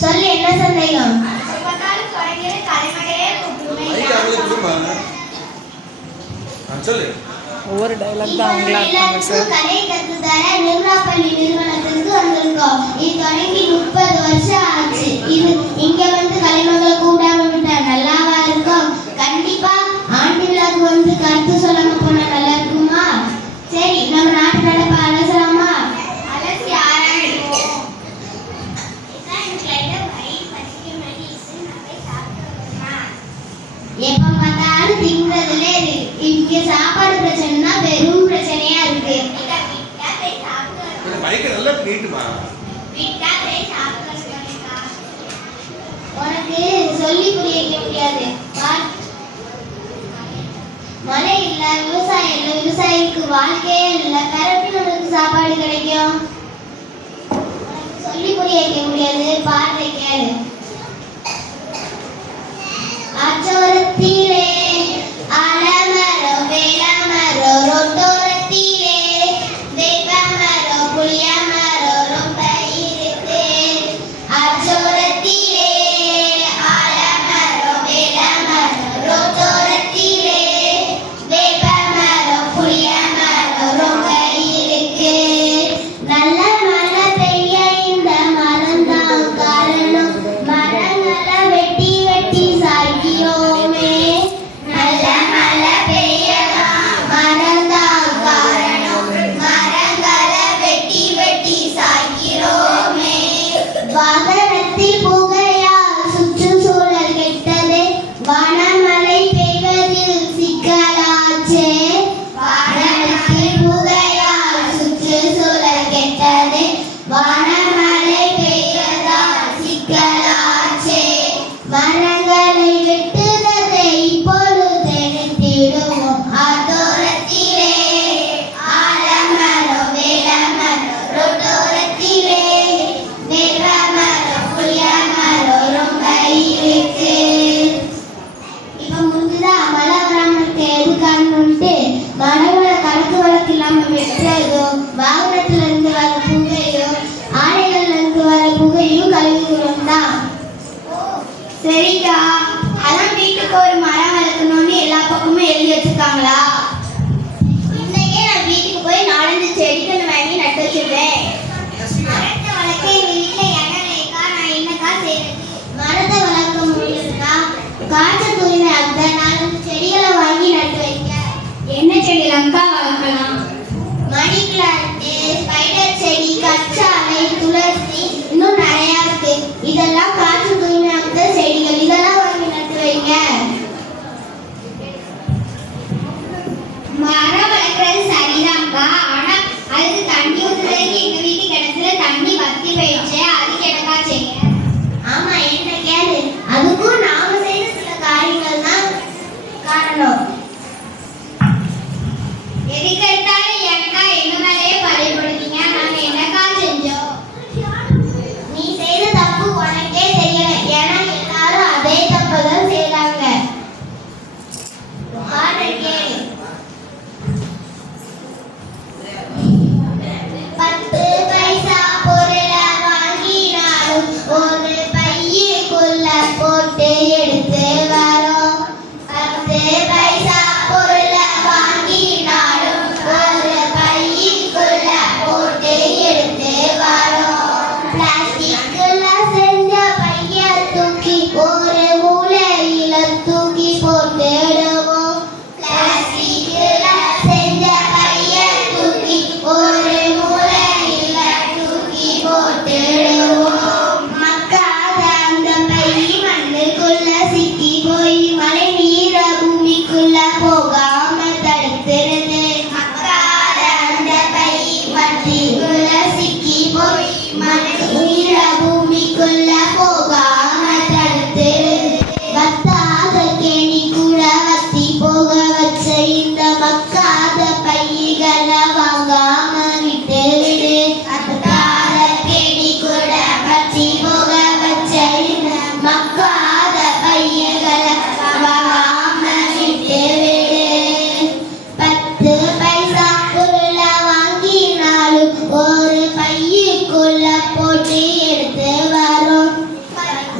சொல்லு, என்ன சந்தேகம்? ஒவ்வொரு டைலாக் தான் அவங்களா இருப்பாங்க சார். கலை கற்றுத்தர நிர்மலாப்பள்ளி நிறுவனத்திற்கு வந்திருக்கோம். இது தொடங்கி 30 வருஷம் ஆச்சு. இது இங்க வந்து கலைமகளை கூப்பிடாம விட்டா நல்லாவா இருக்கும்? கண்டிப்பா ஆண்டு விழாக்கு வந்து கருத்து சொல்லாம போனா நல்லா இருக்குமா? சரி, நம்ம நாட்டு நடப்ப அலசலாமா? அலசி ஆராய்வோம். எப்ப பார்த்தாலும் திங்கிறதுல இங்க சாப்பாடு பிரச்சனைனா வெறும் பிரச்சனையா இருக்கு. உனக்கு சொல்லி புரிய வைக்க முடியாது. மழை இல்ல, விவசாயம் இல்ல, விவசாயிக்கு வாழ்க்கையே இல்ல, கரெக்ட் நம்மளுக்கு சாப்பாடு கிடைக்கும். சொல்லி புரிய வைக்க முடியாது. பாடுற கேளு. அச்சோரத்திலே ஆலமரோ வேலமரோ ரொட்டோரத்திலே வேப்பமரோ புளியமரோ ரொம்ப இருக்கு. அச்சோரத்திலே ஆலமரோ வேலமரோ ரொட்டோரத்திலே வேப்பமரோ புளியமரோ ரொம்ப இருக்கு. நல்ல மழை பெய்ய இந்த மரம் தான் காரணம். மரங்களை வெட்டி வெட்டி சாய்க்கிறோமே. நல்ல மழை பெய்யதான் மரம் தான் காரணம். மரங்களை வெட்டி வெட்டி சாய்க்கிறோமே. வாகனத்தில் புகையால் சுற்றுச்சூழல் கெட்டது. வானமழை பெய்வதில் சிக்கலாச்சே. வாகனத்தில் புகையால் சுற்றுச்சூழல் கெட்டது. வானமழை பெய்வதால் சிக்கலாச்சே. மரங்களை வெட்டுவதை இப்பொழுது நிறுத்திடுவோம். அதோரத்திலே ஆலமரோ வேலமரோ ரொட்டோரத்திலே வேப்பமரோ புளியமரோ ரொம்ப இருக்கு. இப்ப முடிஞ்சுதா? மழை வராமலுக்கு எது காரணம்ட்டு மரங்களை கணக்கு வழக்கு இல்லாம வெட்டுறதும், வாகனத்துல இருந்து வர புகையும், ஆலைகள்ல இருந்து வர புகையும் கழிவுகளும் தான். சரிக்கா, அதான் வீட்டுக்கு ஒரு மரம் வளர்க்கணும்னு எல்லா பக்கமும் எழுதி வச்சிருக்காங்களா? இன்னைக்கே நான் வீட்டுக்கு போய் 4-5 செடிகள் வாங்கி நட்டு வச்சிருக்கேன். மரத்தை வளர்க்க எங்க வீட்டுல இடம் இல்லைக்கா, நான் என்னக்கா செய்யறது? மரத்தை வளர்க்க முடியுதுக்கா, காற்று தூய்மை அந்த 4 செடிகளை வாங்கி நட்டு வைக்க. என்ன செடிலங்கா வளர்க்கலாம்? மணி பிளான்ட், ஸ்பைடர் செடி, கற்றாழை, துளசி, இன்னும் நிறைய இருக்கு. இதெல்லாம் காற்று தூய்மையாக்குற செடிகள். இதெல்லாம் வாங்கி நட்டு வைங்க. போட்டு எடுத்து வரும்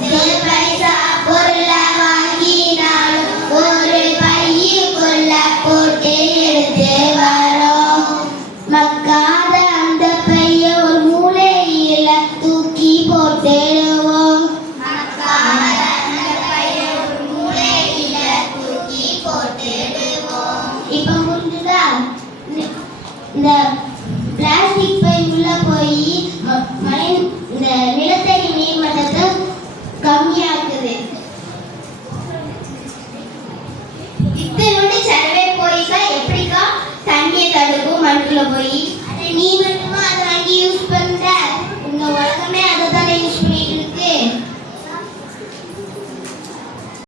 10 பைசா பொருளை வாங்கினாலும் ஒரு பையுக்குள்ள போட்டு எடுத்து வரும் மக்காத அந்த பைய ஒரு மூலையில தூக்கி போட்டுடுவோம் மக்காத அந்த பைய ஒரு மூலையில தூக்கி போட்டுடுவோம் இப்ப புரிஞ்சுதா இந்த பிளாஸ்டிக் பை உள்ள போய் மழை இந்த நிலத்தடி நீர் மட்டத்தை கம்மியாக்குது இத்தனோட சர்வே போய்க்கா எப்படிக்கா தண்ணியை தடுக்கும் மண்ணுக்குள்ள போய் நீ மட்டுமா அதை வாங்கி யூஸ் பண்ற உங்க உலகமே அதை தானே யூஸ்